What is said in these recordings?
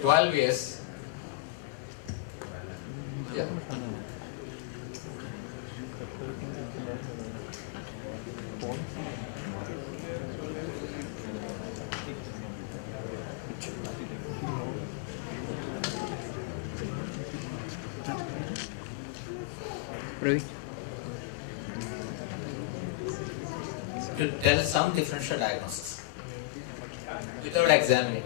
12 years. Yeah. To tell some differential diagnosis without examining.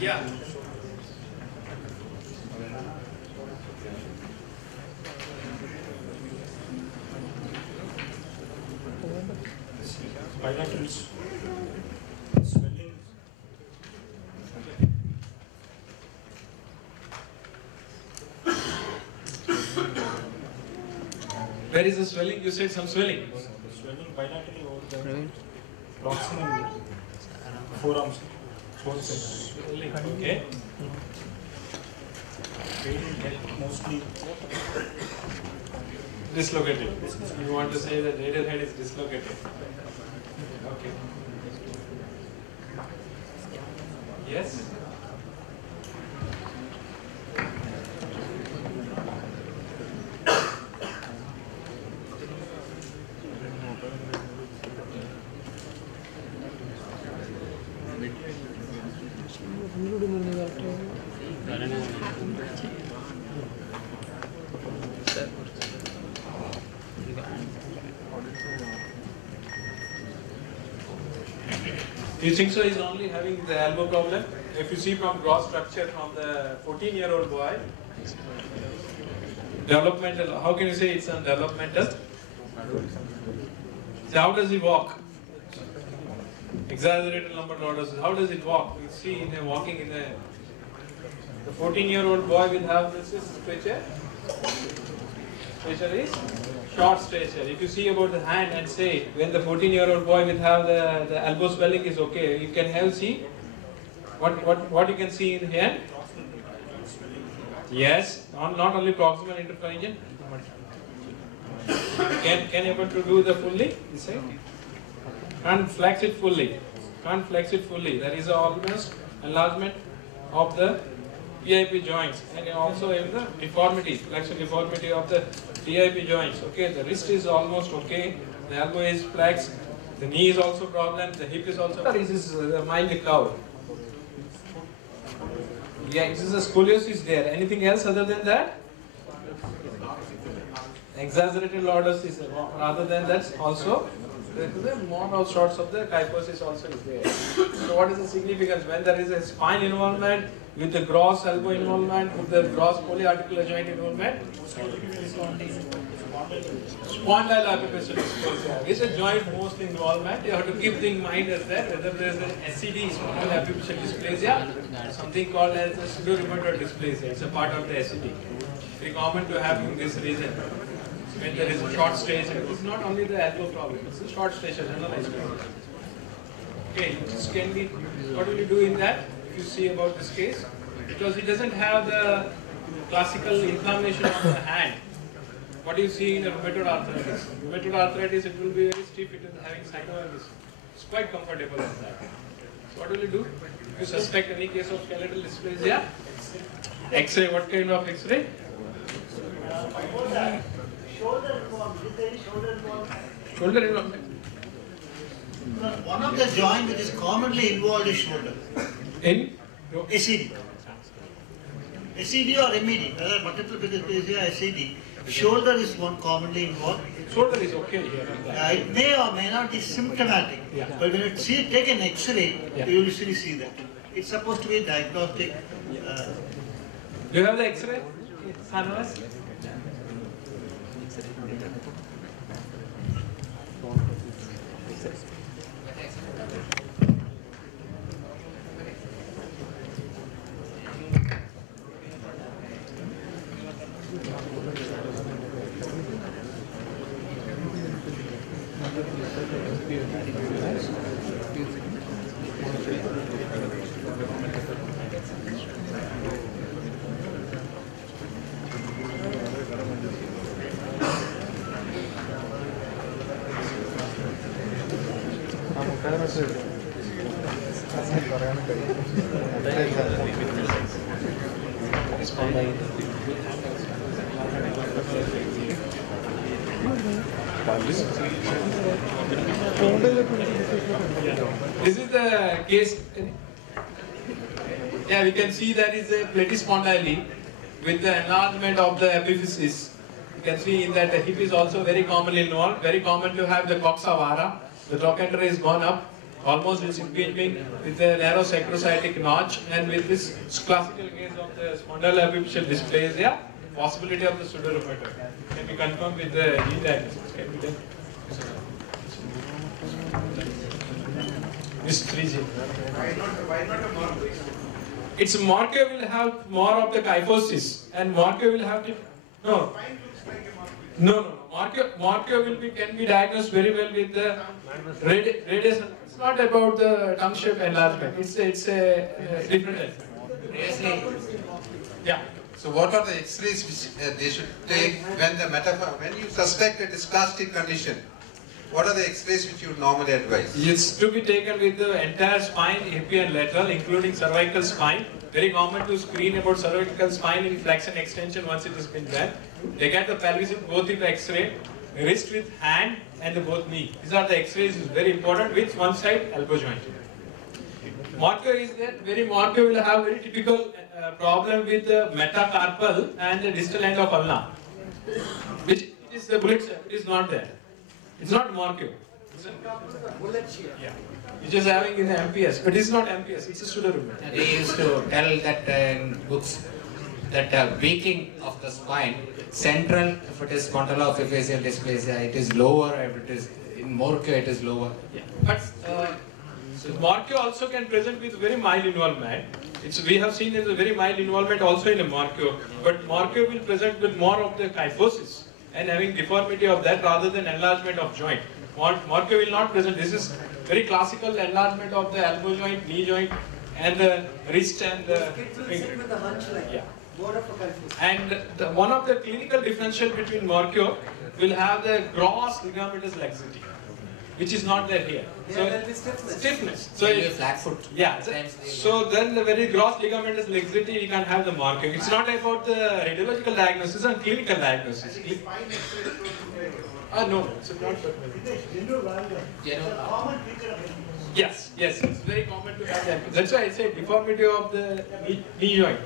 Yeah. Bilateral swelling. Where is the swelling? You said some swelling. Swelling bilaterally over the proximal forearms, both sides. Swelling. Okay. Radial head mostly Dislocated. You want to say that radial head is dislocated. Okay. Yes? You think so? He's only having the elbow problem? If you see from gross structure from the 14-year-old boy, developmental, how can you say it's developmental? So how does he walk? Exaggerated lumbar lordosis. How does it walk? You see in a walking in a, the 14-year-old boy will have this stature. Stature is short stature. If you see about the hand and say when the 14-year-old boy will have the elbow swelling is okay, you can have see what you can see in hand. Yes, not only proximal interphalangeal. Can able to do the fully? You say can't flex it fully. Can't flex it fully. There is almost enlargement of the PIP joints and also in the deformity, flexion deformity of the PIP joints. Okay, the wrist is almost okay, the elbow is flexed, the knee is also problem, the hip is also. This is mild cloud. Yeah, this is a scoliosis there. Anything else other than that? Exaggerated lordosis. Rather than that, also the more sorts of the kyphosis also is there. So what is the significance when there is a spine involvement with the gross elbow involvement, with the gross polyarticular joint involvement? Spondyloepiphyseal dysplasia. With the joint most involvement, you have to keep in mind as that whether there is an SCD, spondyloepiphyseal dysplasia, something called as a pseudorheumatoid dysplasia. It's a part of the SCD. Very common to have in this region. When there is a short stage, it's not only the elbow problem, it's a short stage, generalized problem. Okay, this can be, what will you do in that if you see about this case? Because it doesn't have the classical inflammation of the hand. What do you see in a rheumatoid arthritis? Rheumatoid arthritis, it will be very stiff, it is having synovitis. It's quite comfortable in that. So what will you do? If you suspect any case of skeletal dysplasia, X-ray, what kind of X-ray? Shoulder involved. Is there any shoulder involved? Shoulder involvement. One of the joint which is commonly involved is shoulder. In? SCD. SCD or MED, whether multiple dysplasia, SCD. Shoulder is one commonly involved. Shoulder is okay here. It may or may not be symptomatic, but when you take an X-ray, you will usually see that. It's supposed to be diagnostic. Do you have the X-ray? Sanwas? This is the case. Yeah, we can see that is a platyspondyly with the enlargement of the epiphysis. You can see in that the hip is also very commonly involved. Very common to have the coxa vara. The trochanter is gone up, almost it's impinging with a narrow sacrocytic notch, and with this classical case of the spondyloepiphyseal dysplasia, possibility of the pseudorheumatoid can be confirmed with the gene diagnosis. Can be done. This 3G. Why not a Morquio? Its Morquio will have more of the kyphosis, and Morquio will have to no. Spine looks like a Morquio. Morquio will be can be diagnosed very well with the radius. It's not about the tongue shape enlargement. It's a different element. Previously, Yeah. So what are the X-rays which they should take when you suspect a dysplastic condition? What are the X-rays which you would normally advise? It's to be taken with the entire spine, hip and lateral, including cervical spine. Very common to screen about cervical spine in flexion extension once it has been done. They get the pelvis with both hip X-ray, wrist with hand, and the both knee. These are the X-rays is very important with one side elbow joint. Morquio is there. Morquio will have very typical problem with the metacarpal and the distal end of ulna, which is the bullet. It is not there. It's not Morquio. Yeah. It's just having in the MPS, but it's not MPS. It's a pseudorheumatoid. they used to tell that in books that weakening of the spine, central, if it is spondyloepiphyseal dysplasia, it is lower. If it is in Morquio, it is lower. Yeah. But so Morquio also can present with very mild involvement. We have seen there's a very mild involvement also in a Morquio, but Morquio will present with more of the kyphosis and having deformity of that rather than enlargement of joint. Morquio will not present. This is very classical enlargement of the elbow joint, knee joint, and the wrist and the finger. With the hunch like Yeah. more of a kyphosis. And one of the clinical differential between Morquio will have the gross ligamentous laxity, which is not there here. Yeah, there'll be stiffness. Stiffness. So So you flat foot. yeah. Sometimes they- So then the very gross ligamentous laxity, you can have the Morquio. It's not about the radiological diagnosis and clinical diagnosis. Spine X-ray shows No, it's not. General- Common feature of it. Yes, it's very common to have that. That's why I say deformity of the knee joint.